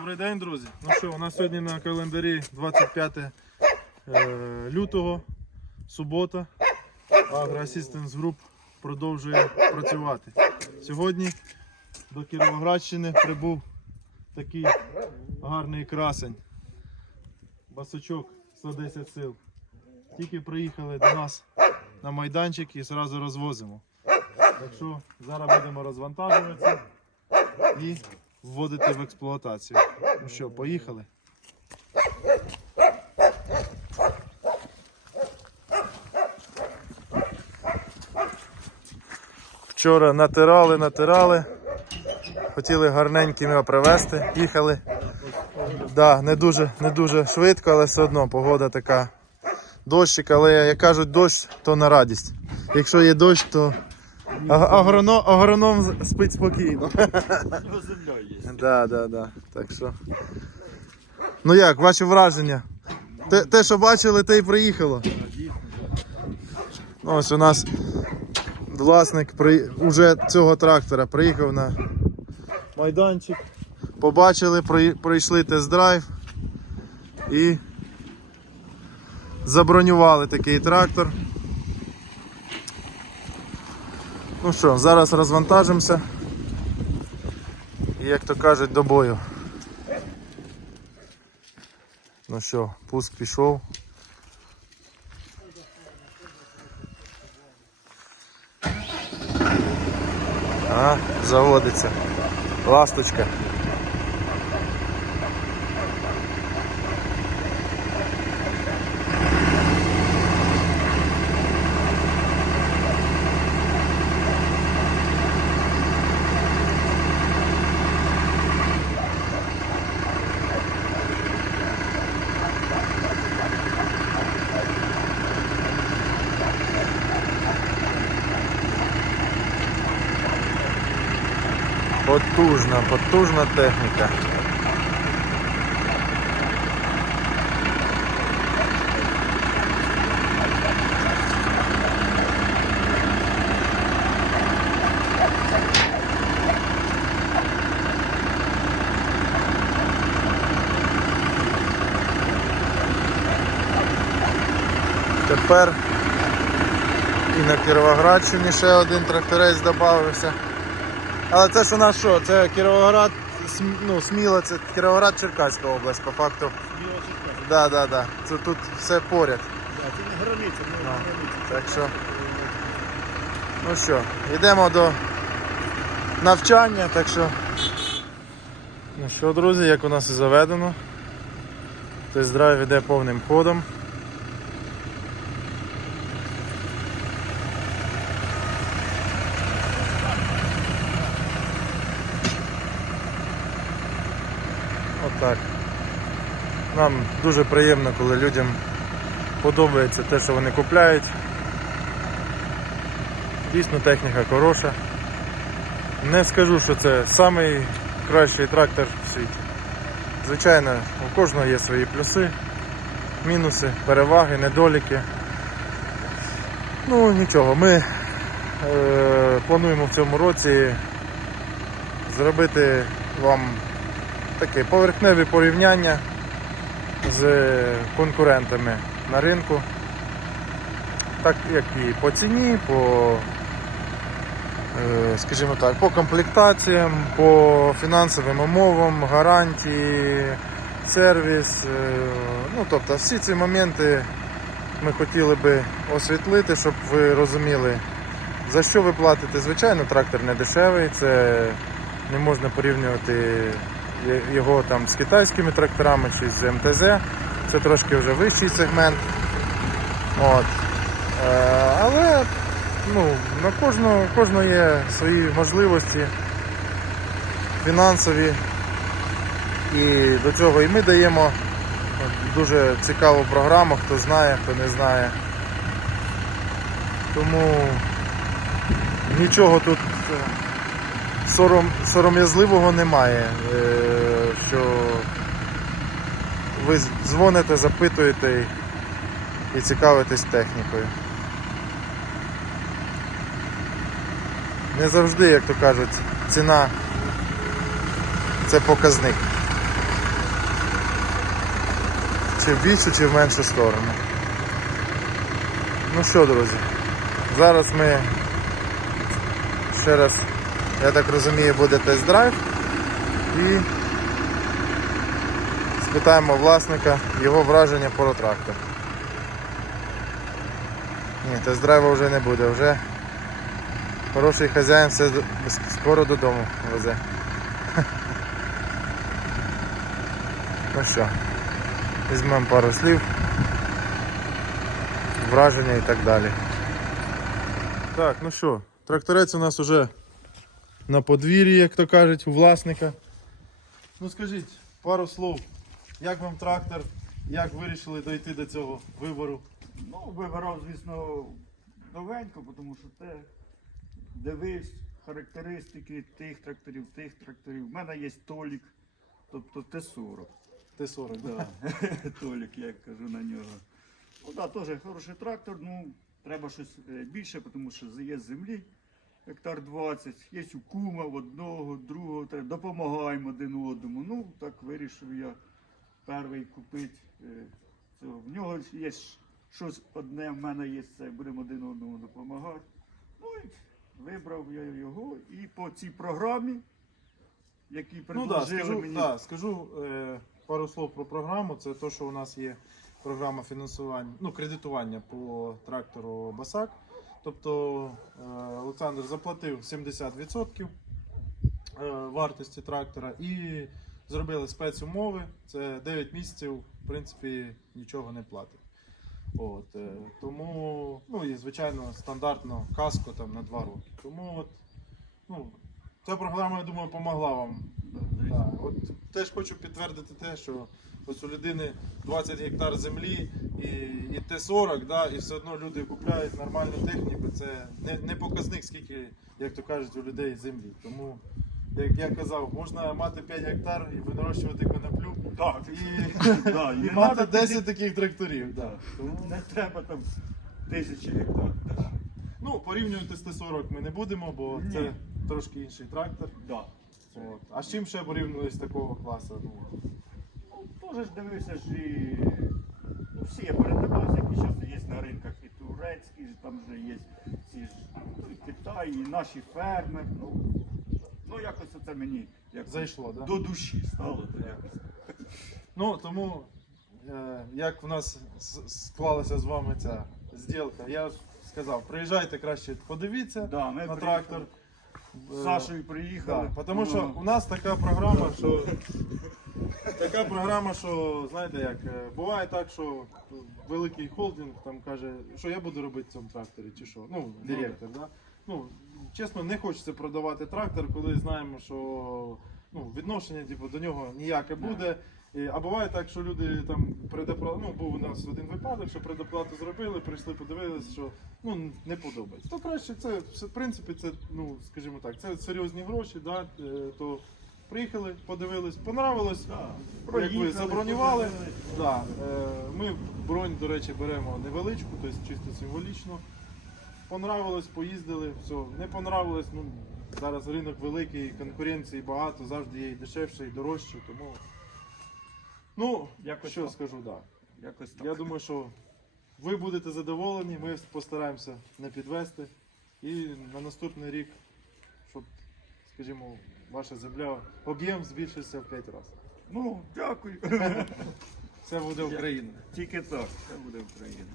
Добрий день, друзі. Ну що, у нас сьогодні на календарі 25 е, лютого, субота. Assistance Group продовжує працювати. Сьогодні до Кіровоградщини прибув такий гарний красень. Басочок 110 сил. Тільки приїхали до нас на майданчик і одразу розвозимо. Так що зараз будемо розвантажуватися і вводити в експлуатацію. Ну що, поїхали? Вчора натирали, натирали. Хотіли гарненькими привезти, їхали. Да, не дуже, не дуже швидко, але все одно погода така. Дощик, але як кажуть, дощ то на радість. Якщо є дощ, то агроном, агроном спить спокійно. Да, да, да. Так що. Ну як, ваші враження? Те, те що бачили, те й приїхало. Ну, Ось у нас власник при... уже цього трактора приїхав на майданчик. Побачили, при... пройшли тест-драйв і забронювали такий трактор. Ну що, зараз розвантажимося. І як то кажуть, до бою. Ну що, пуск пішов. А, заводиться. Ласточка. Потужна, потужна техніка. Тепер і на Кіровоградщині ще один тракторець додався. Але це ж у нас що? Це Кіровоград, См- ну, Сміла, це Кіровоград Черкаська область, по факту. Да, да, да. Це тут все поряд. Це не границя, не А. границя. Так що. Ну що, йдемо до навчання, так що. Ну що, друзі, як у нас і заведено. Тест-драйв іде повним ходом. Отак. Нам дуже приємно, коли людям подобається те, що вони купляють. Дійсно техніка хороша. Не скажу, що це найкращий трактор в світі. Звичайно, у кожного є свої плюси, мінуси, переваги, недоліки. Ну нічого, ми е, плануємо в цьому році зробити вам таке поверхневе порівняння з конкурентами на ринку. Так як і по ціні, по, е, скажімо так, по комплектаціям, по фінансовим умовам, гарантії, сервіс. е, Ну, тобто всі ці моменти ми хотіли би освітлити, щоб ви розуміли, за що ви платите. Звичайно, трактор не дешевий, це не можна порівнювати його там з китайськими тракторами чи з МТЗ. Це трошки вже вищий сегмент. От. Е, але ну, на кожного, кожного є свої можливості фінансові. І до цього і ми даємо дуже цікаву програму, хто знає, хто не знає. Тому нічого тут е, сором, сором'язливого немає, е, що ви дзвоните, запитуєте і- і цікавитесь технікою. Не завжди, як то кажуть, ціна це показник. чи в більшу, чи в меншу сторону. Ну що, друзі, зараз ми ще раз, я так розумію, буде тест-драйв і спитаємо власника його враження про трактор. Ні, тест-драйву вже не буде, вже хороший хазяїн все скоро додому везе. Ну що, візьмемо пару слів, враження і так далі. Так, ну що, тракторець у нас уже на подвір'ї, як то кажуть, у власника. Ну скажіть пару слов, як вам трактор, як вирішили дойти до цього вибору? Ну, вибирав, звісно, новенько, тому що те дивись характеристики тих тракторів, тих тракторів. У мене є Толік, тобто Т-40. Т-40, Да. Толік, я кажу на нього. Ну, да, теж хороший трактор, ну, треба щось е, більше, тому що є з землі. Гектар 20, є у кума, в одного, другого, третього. допомагаємо один одному. Ну, так вирішив я перший купити е, цього. В нього є щось одне, в мене є це, будемо один одному допомагати. Ну і вибрав я його і по цій програмі, які Ну да, скажу, мені. да, скажу е, пару слов про програму. Це те, що у нас є програма фінансування, ну, кредитування по трактору Басак. Тобто е, Олександр заплатив 70% е, вартості трактора і зробили спецумови. Це 9 місяців, в принципі, нічого не платить. От, е, тому, ну і звичайно, стандартно каско там на 2 роки. Тому от, ну, ця програма, я думаю, допомогла вам Да. От теж хочу підтвердити те, що ось у людини 20 гектар землі і, і Т-40, да, і все одно люди купляють нормальну техніку. Це не, не показник, скільки, як то кажуть, у людей землі. Тому, як я казав, можна мати 5 гектар і вирощувати коноплю. Так, І, Да, і не мати надо 10 таких тракторів. Да. Тому не треба там тисячі гектар. Ну, порівнювати з Т-40 ми не будемо, бо Ні. це трошки інший трактор. Да. От. А з чим ще порівнювали з такого класу? Ну, Ну, теж ж дивився ж і ну, всі я передивився, які зараз є на ринках і турецькі, там вже є ці ж ну, і Китай, і наші ферми. Ну, ну якось це мені як Зайшло, да? до душі стало. То якось. Ну тому е, як в нас с- склалася з вами ця зділка, я ж сказав, приїжджайте краще, подивіться Да, ми на приїхали. трактор. З Сашою приїхали. Да, тому що Ну, у нас така програма, що така програма, що знаєте як, е, буває так, що великий холдинг там каже, що я буду робити в цьому тракторі, чи що. Ну, директор, да? Ну, чесно, не хочеться продавати трактор, коли знаємо, що ну, відношення типу, до нього ніяке буде. І, а буває так, що люди там предоплату, ну був у нас один випадок, що предоплату зробили, прийшли, подивилися, що ну не подобається. То краще це в принципі, це ну скажімо так, це серйозні гроші, да, е, то приїхали, подивились, понравилось. Да. Як ви забронювали, да, е, ми бронь, до речі, беремо невеличку, тобто чисто символічно. Понравилось, поїздили, все. Не понравилось, ну зараз ринок великий, конкуренції багато, завжди є і дешевше, і дорожче, тому. Ну, Якось що так. скажу. Да. Якось так. Я думаю, що ви будете задоволені, ми постараємося не підвести. І на наступний рік, щоб, скажімо, ваша земля, об'єм збільшився в 5 разів. Ну, дякую. Це буде Україна. Тільки так, це буде Україна.